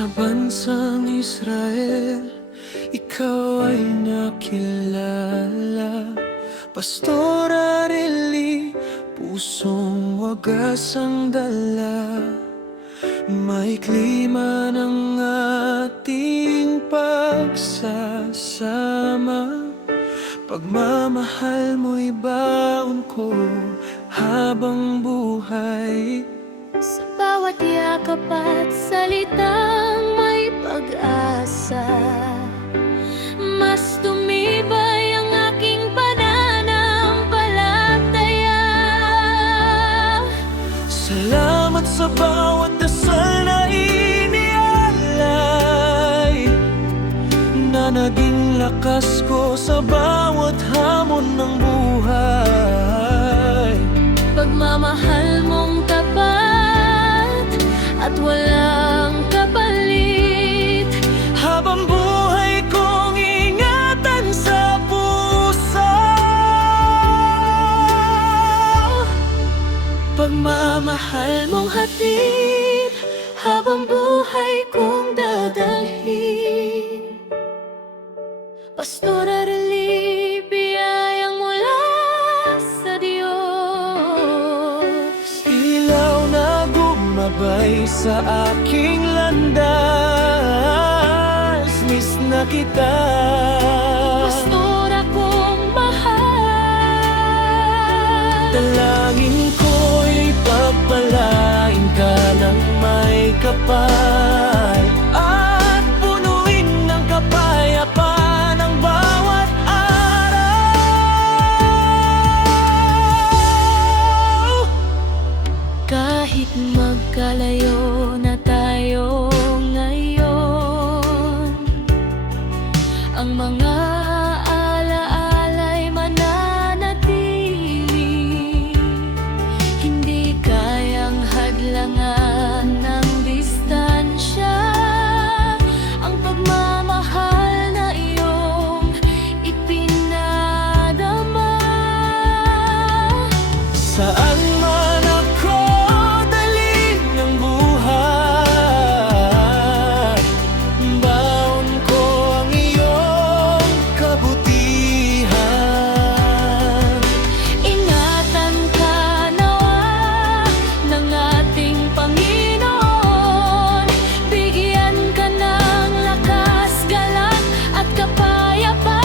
Sa bansang Israel, ikaw ay nakilala. Pastor Areli, pusong wagas ang dala. Maikli man ang ating pagsasama, pagmamahal mo'y baon ko habang buhay. Sa bawat yakap at salitang may pag-asa, mas tumibay ang aking pananampalataya. Salamat sa bawat dasal na inialay, na naging lakas ko sa bawat hamon ng buhay. Pagmamahal mong tapat at walang kapalit, habang buhay kong ingatan sa puso. pagmamahal mong hatid, habang buhay kong dadalhin. Pastor Areli, biyayang mula sa Diyos. Ilaw na gumabay sa aking landas, miss na kita. Pastor akong mahal, Dalangin ko'y pagpalain ka ng may kapal, at punuin ng kapayapaan ang bawat araw. kahit magkalayo na tayo ngayon, ang mga alaala'y mananatili, hindi kayang hadlangan ng distansya ang pagmamahal na iyong ipinadama. Saan man ako daling ng buhay, baon ko ang iyong kabutihan. Ingatan ka nawa ng ating Panginoon, bigyan ka ng lakas, galak at kapayapaan,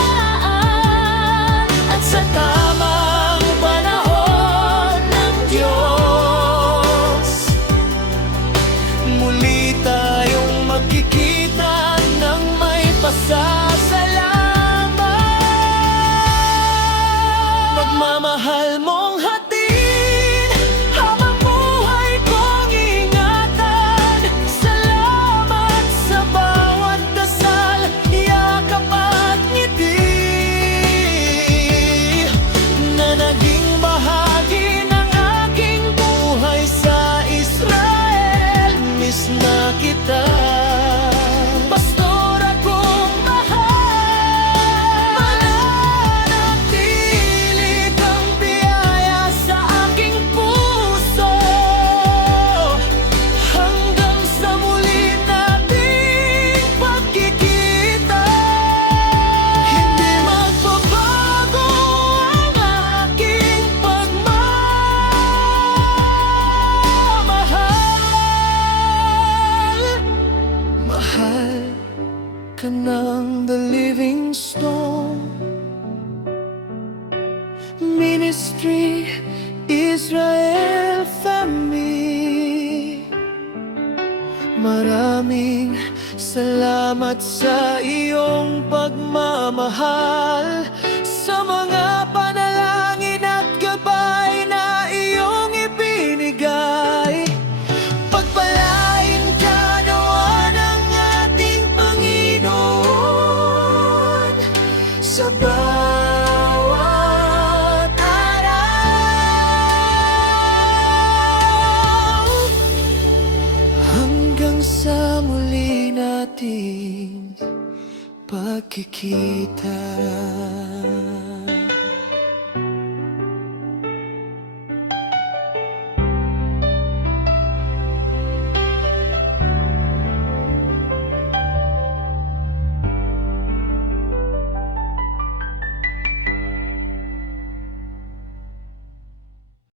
at sa Tamang panahon ng Diyos, muli tayong magkikita ng may pasasalamat. Pagmamahal mong hatid, habang buhay kong ingatan. Salamat sa bawat dasal, yakap at ngiti, na naging bahagi ng aking buhay sa Israel. Miss na kita. Pastor akong mahal, mananatili kang biyaya sa aking puso, hanggang sa muli nating pagkikita. Hindi magbabago ang aking pagmamahal. Mahal ka ng The Living Stone Ministry Israel Family. Maraming salamat sa iyong pagmamahal, sa mga panalangin at gabay na iyong ibinigay. Pagpalain ka nawa ng ating Panginoon sa bawat araw, hanggang sa muli nating pagkikita.